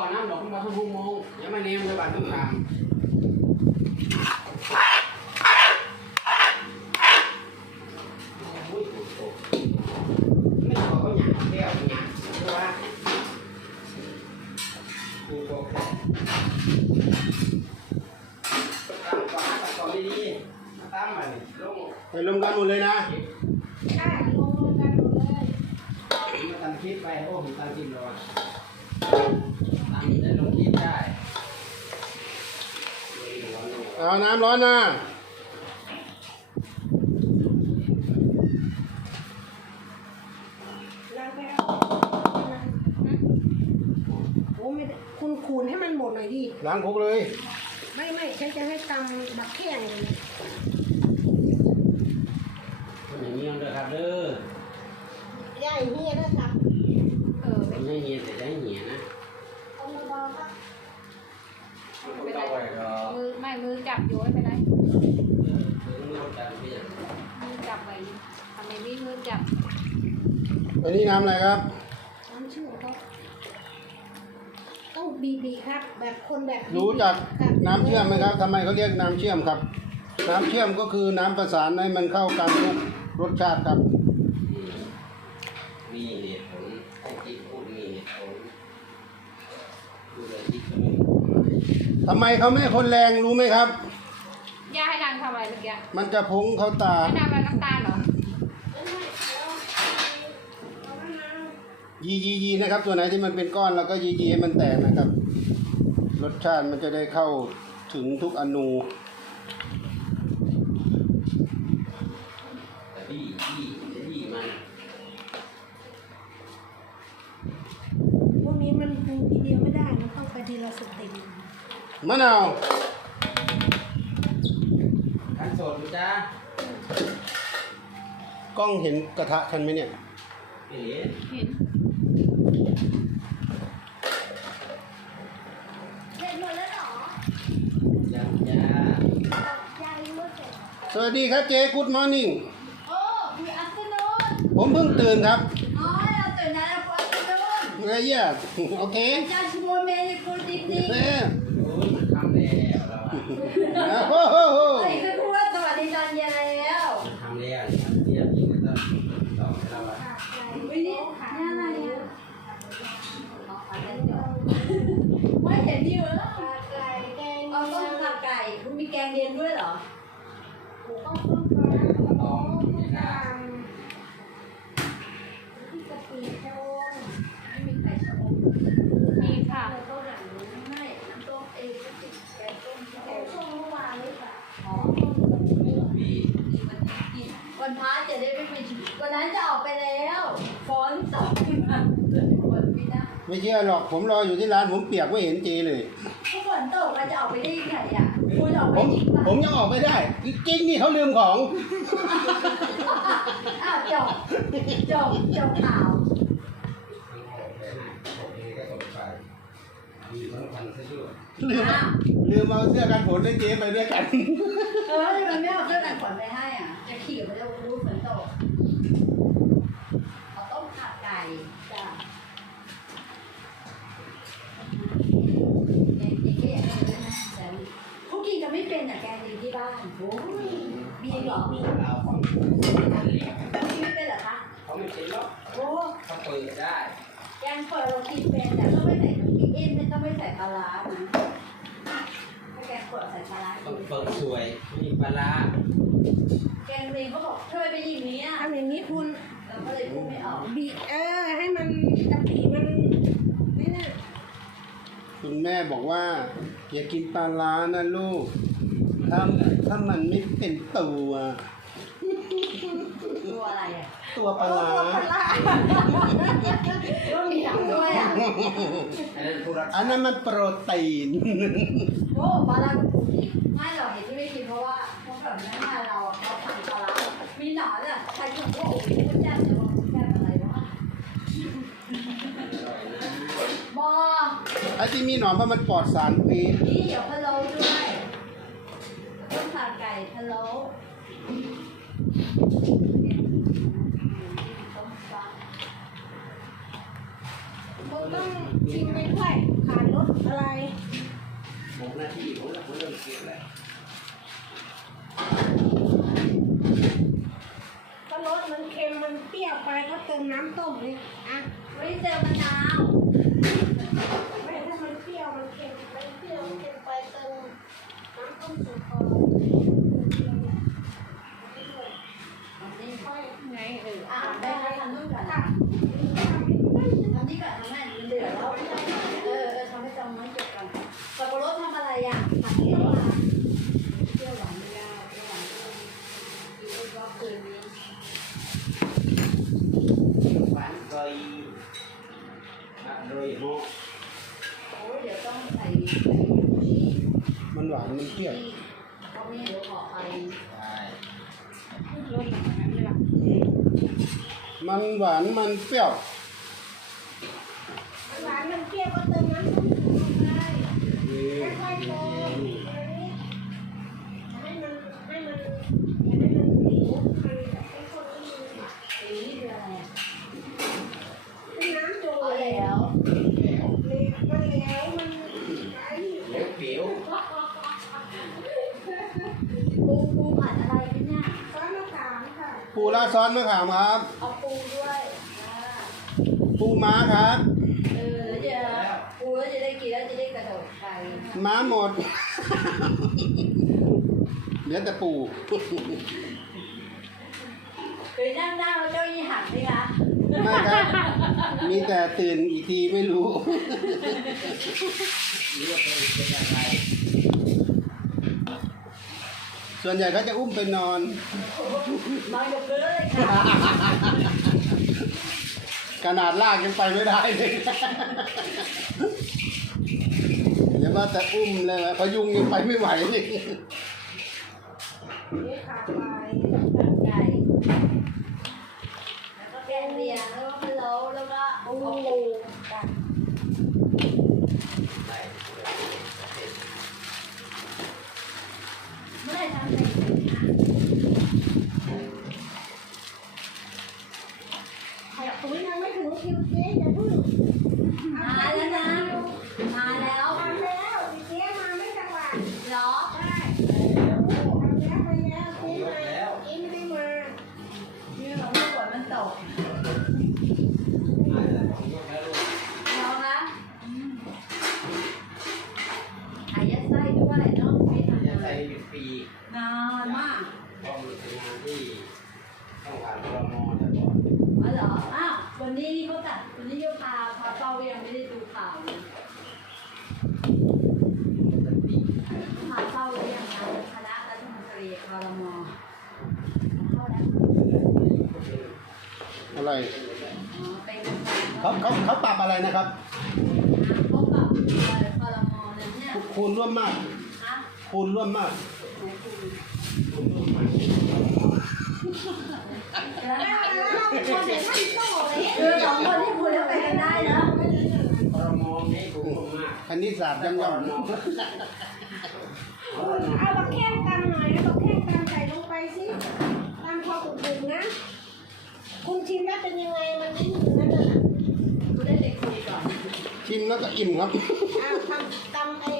บ่ว่าน้ำดอกมันมาทั้งหกโมงยังไม่แนมเลยบ้านทุกทางโอ้ยโอ้โหไม่เอาเขาหยาบแก้วหยาบเพราะว่ากูบอกตั้งก่อนตั้งก่อนดีๆตั้งมาเลยลงไปรวมกันหมดเลยนะลงกันหมดเลย มาตั้งคลิปไปโอ้ผมตั้งคลิปแล้วอะตั้งได้ลงคลิปได้ เอาน้ำร้อนนะล้างไปเอาโอ้ไม่ได้คุณขูนให้มันหมดหน่อยดิ ล้างคุกเลย ไม่ไม่ฉันจะให้ตำบักแข้งเลยนะอย่างนี้เลยครับเด้อย่าอย่างนี้นะครับ เออไม่ให้เหียแต่จะให้เหียนะเอามาเบาๆครับ ไม่ต้องไว้หรอกมือไม่มือจับอยู่ไม่เป็นไรถึงเราจะเปลี่ยนมือจับไว้ทำไมไม่มือจับอันนี้น้ำอะไรครับน้ำเชื่อมครับต้องบีๆครับ แบบคนแบบรู้จักครับน้ำเชื่อมไหมครับทำไมเขาเรียกน้ำเชื่อมครับ น้ำเชื่อมก็คือน้ำประสานให้มันเข้ากันทุกรสชาติครับมีเหตุผลให้คิดพูดมีเหตุผลดูเลยคิดก็ไม่ ทำไมเขาไม่คนแรงรู้ไหมครับ ย่าให้ดังทำอะไรเมื่อกี้มันจะพุงเขาตา ให้ดังแบบน้ำตาลเหรอ ยียียีนะครับ ตัวไหนที่มันเป็นก้อนเราก็ยียีให้มันแตกนะครับ รสชาติมันจะได้เข้าถึงทุกอนูแต่บี้บี้จะบี้มันพวกนี้มันปรุงทีเดียวไม่ได้ มันต้องไปทีละสเต็ป มะนาวขันโสดดูจ้ากล้องเห็นกระทะฉันไหมเนี่ยไม่เหลือเห็นเสร็จหมดแล้วเหรอยังจ้าใจเมื่อเสร็จสวัสดีครับเจ๊กูดมอร์นิ่งโอ้มีอัฟเตอร์นูนผมเพิ่งตื่นครับ อ๋อเราตื่นแล้วอัฟเตอร์นูนเรียกโอเคยาชิโมเมนิโกดิบนี่เน่ โอ้ยมันทำแล้วเราอะ โอ้โหไอ้คือพูดว่าสวัสดีตอนเย็นแล้วมันทำแล้วเทียบจริงก็ต้องต่อให้เราอะวินี่นี่อะไรอะไม่เห็นดิวแล้วขาไก่แกงเอาต้มขาไก่คุณมีแกงเย็นด้วยเหรอ ต้องต้มปลา ต้องไม่ได้ ที่กะปิโจน ไม่มีไข่ชะอมมีค่ะ แล้วก็หั่น ไม่น้ำต้มเองก็ติดแกงต้มชะอ แกง ม ส้มเมื่อวานนี้ค่ะ อ๋อ บี้ วันพระจะได้ไม่ไปวันนั้นจะออกไปแล้วฝนตกมาวันไม่ได้ไม่เชื่อหรอกผมรออยู่ที่ร้านผมเปียกไม่เห็นเจเลย ถ้าฝนตกเราจะออกไปได้ยังไงอะคุณออกไปผมจริงปะผมยังออกไม่ได้จริงนี่เขาลืมของ อ้าวจบจบจบข่าวมีทั้งพันซะด้วย ลืมลืมเอาเสื้อกันฝนให้เจไปด้วยกัน เออมันไม่เอาเสื้อกันฝนไปให้อะ จะขี่ไปแล้วรู้ฝนตกเอาต้มขาไก่จ้ะแกงเก๋ๆอะไรด้วยนะแต่พวกกินจะไม่เป็นอะแกงดีที่บ้านโอ้ยมีเหรอมีเราของกินไม่เป็นเหรอคะเขาไม่เป็นหรอกโอ้เขาเปิดได้แกงเปิดเรากินเป็นแต่ต้องไม่ใส่น้ำพริกเอ็นไม่ต้องไม่ใส่ปลาร้านะถ้าแกงเปิดใส่ปลาร้าต้องกินเปิดสวยมีปลาร้า แกงเรียนเขาบอกทำไมเป็นอย่างนี้อะทำอย่างนี้คุณเราก็เลยพูดไม่ออกบีเออ ให้มันกะปิมันนี่นะคุณแม่บอกว่า อย่ากินปลาร้านะลูก ถ้าถ้ามันไม่เป็นตัว ตัวอะไรอะตัวปลาร้าตัวมีหนังด้วยอะอันนั้นผู้รักอันนั้นมันโปรตีน โอ้ปลาร้าก็ถูกอีกไม่หรอกเห็นที่ไม่กินเพราะว่าเพราะแบบนั้นมา ไอ้ที่มีหนอนเพราะมันปลอดสารพิษนี่เดี๋ยวพะโล้ด้วยต้มขาไก่พะโล้ต้มปลามึงต้องชิมไปด้วยขาดรสอะไร หมกหน้าที่ผมแล้วผมเริ่มเกลียดแล้วถ้ารสมันเค็มมันเปรี้ยวไปก็เติมน้ำต้มเลยอะ ไม่ได้เจอมะนาว ไม่ถ้ามันเปรี้ยวมันเค็มมันเปรี้ยวมันเค็ม ไงเอออ่าได้ได้แล้วทำนู่นก่อนค่ะอันนี้ก่อนทำแม่เดือดแล้วเออเออทำให้จำน้อยจบกันสับปะรดทำอะไรอะผัดเปรี้ยวหวานเปรี้ยวหวานไม่ได้เปรี้ยวหวานไม่ได้กินรอบคืนนี้ หวานโรยอะโรยหม้อ โอ้ยเดี๋ยวต้องใส่ใส่ชีส มันหวานมันเปรี้ยวเพราะนี่เดี๋ยวขอไปใช่รสแบบนั้นเลยล่ะมันหวานมันเปรี้ยวหวานมันเปรี้ยวก็เติมน้ำต้มสุกลงไปนี่ค่อยๆโรยให้มันให้มันให้มันสีมันแบบให้คนที่มัน สีนี่คืออะไรอะ เป็นน้ำโจ เอา ย แล้ว เลยมันแล้วมันไอ้ เหลวเปรี้ยว ปูปูผัดอะไรเนี่ย ซอสมะขามค่ะ ปูราดซอสมะขามครับ เอาปูด้วยอ่าปูม้าครับ เออแล้วจะปูแล้วจะได้กินแล้วจะได้กระโดดไปม้าหมด เหลือแต่ปู เคยนั่งหน้าแล้วเจ้ายี่หักไหมคะไม่ครับ มีแต่ตื่นอีกทีไม่รู้นี่ว่าเป็นเป็นอะไร ส่วนใหญ่เขาจะอุ้มไปนอน นอนกับพื้นเลยค่ะขนาดลากยังไปไม่ได้เลยอย่าว่าแต่อุ้มเลยนะพยุงยังไปไม่ไหวเลยนี่ขาไปแบบไก่แล้วก็แกงเลียงแล้วก็พะโล้แล้วก็เอาปูเมื่อไหร่ทำเสร็จค่ะ แต่ตุ้ยยังไม่ถึงคิวเจ๊อย่าเพิ่ง มาแล้วนะ มาแล้ว ทำแล้วเจ๊มาไม่จังหวะ เหรอ ได้ทำแล้วไปแล้วเจ๊มาเจ๊ไม่ได้มา ยืนของลูกฝนมันตก น่าจะของยกแล้วลูก เหรอคะอืมหายยัดไส้ด้วยเนาะไม่ทำ จะ อะไร ใส่เป็นปี นานมาก เพราะมันเป็นงานที่ต้องผ่านพรมแต่ก่อน อ๋อเหรอ อ้า ววันนี้เขาจัดวันนี้โยพาพาเป้ายังไม่ได้ดูข่าวเลยเป็นปีพาเป้าเรียงงานคณะรัฐมนตรีคอรมอเข้าแล้วอะไรอ๋อเป็นเขาเขาเขาปรับอะไรนะครับ พบกับคอรมอเนี่ยเนี่ยคูณร่วมมาก ฮะคูณร่วมมาก ไหนคุณแล้วเรา เป็นคนเดี๋ยวท่านโตเลยคือสองคนที่คุยแล้วไปกันได้แล้วพรมให้ถูกมากคณิตศาสตร์ย่อมพรมเอาบักแข้งตำหน่อยเอาบักแข้งตำใส่ลงไปสิตำพอถูกๆนะ คุณชิมแล้วเป็นยังไงมันไม่เหมือนนั่นน่ะกูได้เด็กคุยก่อนๆชิมแล้วก็อิ่มครับอ้าวทำตำไอ้โขกพอบุก